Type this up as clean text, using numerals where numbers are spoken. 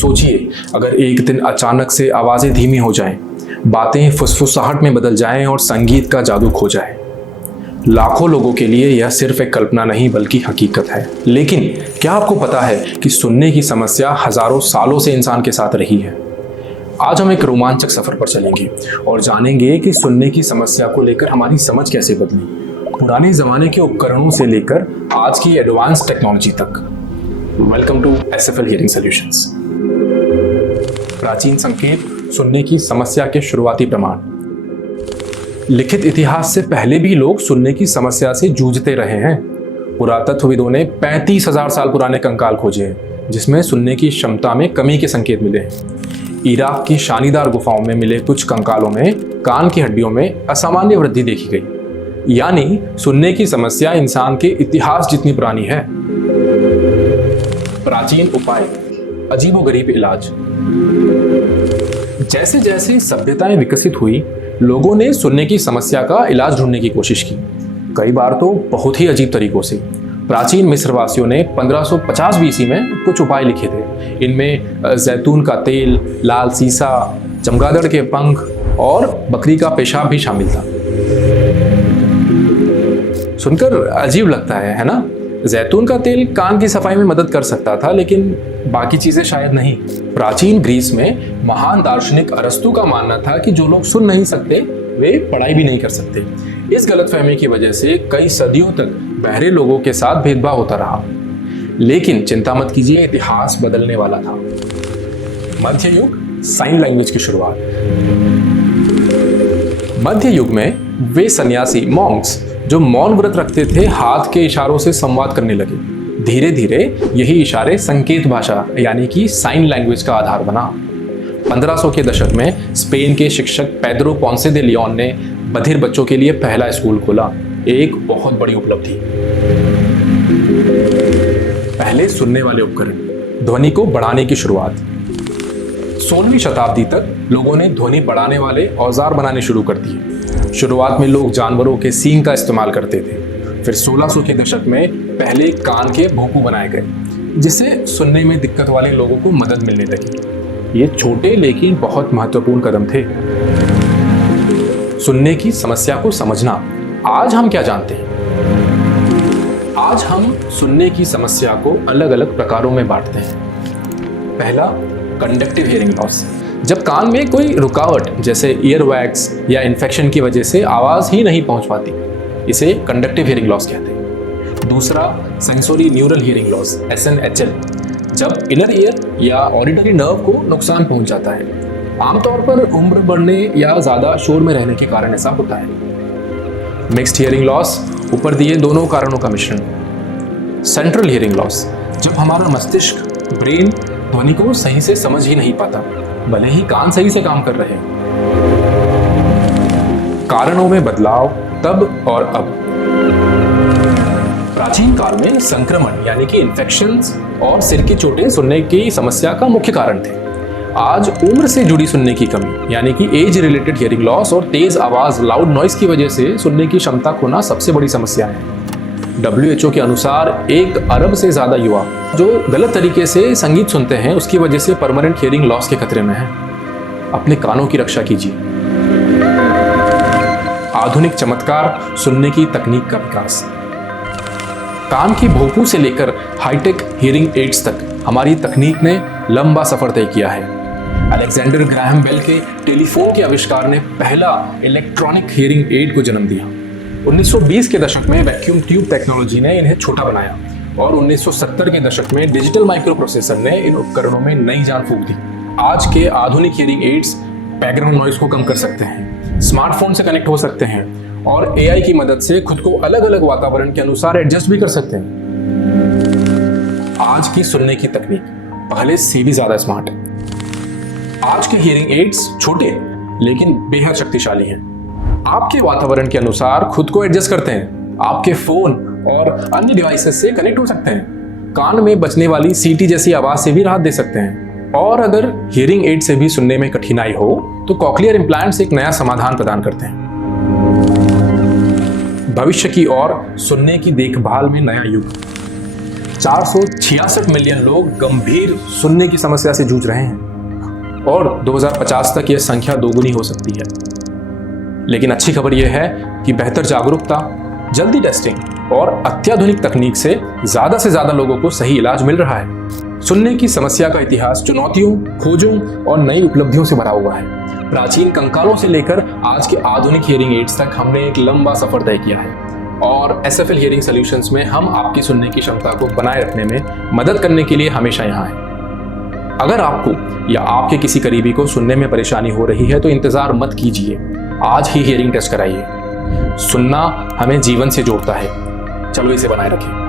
सोचिए, अगर एक दिन अचानक से आवाज़ें धीमी हो जाएं, बातें फुसफुसाहट में बदल जाएं और संगीत का जादू खो जाए। लाखों लोगों के लिए यह सिर्फ एक कल्पना नहीं बल्कि हकीकत है। लेकिन क्या आपको पता है कि सुनने की समस्या हजारों सालों से इंसान के साथ रही है? आज हम एक रोमांचक सफर पर चलेंगे और जानेंगे कि सुनने की समस्या को लेकर हमारी समझ कैसे बदली, पुराने जमाने के उपकरणों से लेकर आज की एडवांस टेक्नोलॉजी तक। Welcome to SFL hearing solutions. प्राचीन संकेत, सुनने की समस्या के शुरुआती प्रमाण। लिखित इतिहास से पहले भी लोग सुनने की समस्या से जूझते रहे हैं। पुरातत्वविदों ने 35,000 साल पुराने कंकाल खोजे हैं जिसमें सुनने की क्षमता में कमी के संकेत मिले हैं। इराक की शानीदार गुफाओं में मिले कुछ कंकालों में कान की हड्डियों में असामान्य वृद्धि देखी गई, यानी सुनने की समस्या इंसान के इतिहास जितनी पुरानी है। प्राचीन उपाय, अजीबोगरीब इलाज। जैसे जैसे सभ्यताएं विकसित हुई, लोगों ने सुनने की समस्या का इलाज ढूंढने की कोशिश की, कई बार तो बहुत ही अजीब तरीकों से। प्राचीन मिस्रवासियों ने 1550 बीसी में कुछ उपाय लिखे थे। इनमें जैतून का तेल, लाल सीसा, चमगादड़ के पंख और बकरी का पेशाब भी शामिल था। सुनकर अजीब लगता है ना? जैतून का तेल कान की सफाई में मदद कर सकता था, लेकिन बाकी चीजें शायद नहीं। प्राचीन ग्रीस में महान दार्शनिक अरस्तु का मानना था कि जो लोग सुन नहीं सकते वे पढ़ाई भी नहीं कर सकते। इस गलतफहमी की वजह से कई सदियों तक बहरे लोगों के साथ भेदभाव होता रहा। लेकिन चिंता मत कीजिए, इतिहास बदलने वाला था। मध्य युग, साइन लैंग्वेज की शुरुआत। मध्य युग में वे सन्यासी मॉन्क्स जो मौन व्रत रखते थे, हाथ के इशारों से संवाद करने लगे। धीरे धीरे यही इशारे संकेत भाषा यानी कि साइन लैंग्वेज का आधार बना। 1500 के दशक में स्पेन के शिक्षक पेड्रो पोंसे दे लियोन ने बधिर बच्चों के लिए पहला स्कूल खोला, एक बहुत बड़ी उपलब्धि। पहले सुनने वाले उपकरण, ध्वनि को बढ़ाने की शुरुआत। 16वीं शताब्दी तक लोगों ने ध्वनि बढ़ाने वाले औजार बनाने शुरू कर दिए। शुरुआत में लोग जानवरों के सींग का इस्तेमाल करते थे। फिर 1600 के दशक में पहले कान के भोंपू बनाए गए, जिससे सुनने में दिक्कत वाले लोगों को मदद मिलने लगी। ये छोटे लेकिन बहुत महत्वपूर्ण कदम थे। सुनने की समस्या को समझना। आज हम क्या जानते हैं? आज हम सुनने की समस्या को अलग अलग प्रकारों में बांटते हैं। पहला, कंडक्टिव हियरिंग लॉस। जब कान में कोई रुकावट जैसे ईयर वैक्स या इन्फेक्शन की वजह से आवाज ही नहीं पहुंच पाती, इसे कंडक्टिव हियरिंग लॉस कहते हैं। दूसरा, sensory neural hearing loss SNHL, जब इनर ईयर या ऑडिटरी नर्व को नुकसान पहुंच जाता है। आमतौर पर उम्र बढ़ने या ज्यादा शोर में रहने के कारण ऐसा होता है। मिक्स्ड हियरिंग लॉस, ऊपर दिए दोनों कारणों का मिश्रण। सेंट्रल हियरिंग लॉस, जब हमारा मस्तिष्क, ब्रेन ध्वनि को सही से समझ ही नहीं पाता, भले ही कान सही से काम कर रहे हैं। कारणों में बदलाव तब और अब। प्राचीन काल में संक्रमण यानी कि इन्फेक्शंस और सिर की चोटें सुनने की समस्या का मुख्य कारण थे। आज उम्र से जुड़ी सुनने की कमी यानी कि एज रिलेटेड हियरिंग लॉस और तेज आवाज, लाउड नॉइस की वजह से सुनने की क्षमता खोना सबसे बड़ी समस्या है। WHO के अनुसार 1 अरब से ज्यादा युवा जो गलत तरीके से संगीत सुनते हैं उसकी वजह से परमानेंट हियरिंग लॉस के खतरे में हैं। अपने कानों की रक्षा कीजिए। आधुनिक चमत्कार, सुनने की तकनीक का विकास। कान की भोंपू से लेकर हाईटेक हियरिंग एड्स तक हमारी तकनीक ने लंबा सफर तय किया है। अलेक्जेंडर ग्राहम बेल के टेलीफोन के आविष्कार ने पहला इलेक्ट्रॉनिक हियरिंग एड को जन्म दिया। 1920 के दशक में वैक्यूम ट्यूब टेक्नोलॉजी ने इन्हें छोटा बनाया और 1970 के दशक में डिजिटल माइक्रो प्रोसेसर ने इन उपकरणों में नई जान फूंक दी। आज के आधुनिक हियरिंग एड्स बैकग्राउंड नॉइज को कम कर सकते हैं, स्मार्टफोन से कनेक्ट हो सकते हैं और AI की मदद से खुद को अलग अलग वातावरण के अनुसार एडजस्ट भी कर सकते हैं। आज की सुनने की तकनीक पहले से भी ज्यादा स्मार्ट है। आज के हियरिंग एड्स छोटे लेकिन बेहद शक्तिशाली हैं। आपके वातावरण के अनुसार खुद को एडजस्ट करते हैं, आपके फोन और अन्य डिवाइसेस से कनेक्ट हो सकते हैं, कान में बजने वाली सीटी जैसी आवाज से भी राहत दे सकते हैं। और अगर हियरिंग एड से भी सुनने में कठिनाई हो तो कॉक्लियर इम्प्लांट्स एक नया समाधान प्रदान करते हैं। भविष्य की ओर सुनने की देखभाल में नया युग। 466 मिलियन लोग गंभीर सुनने की समस्या से जूझ रहे हैं और 2050 तक यह संख्या दोगुनी हो सकती है। लेकिन अच्छी खबर यह है कि बेहतर जागरूकता, जल्दी टेस्टिंग और अत्याधुनिक तकनीक से ज्यादा लोगों को सही इलाज मिल रहा है। सुनने की समस्या का इतिहास चुनौतियों, खोजों और नई उपलब्धियों से भरा हुआ है। प्राचीन कंकालों से लेकर आज के आधुनिक हियरिंग एड्स तक हमने एक लंबा सफर तय किया है और SFL हियरिंग सॉल्यूशंस में हम आपकी सुनने की क्षमता को बनाए रखने में मदद करने के लिए हमेशा यहाँ हैं। अगर आपको या आपके किसी करीबी को सुनने में परेशानी हो रही है तो इंतजार मत कीजिए, आज ही हियरिंग टेस्ट कराइए। सुनना हमें जीवन से जोड़ता है, चलो इसे बनाए रखें।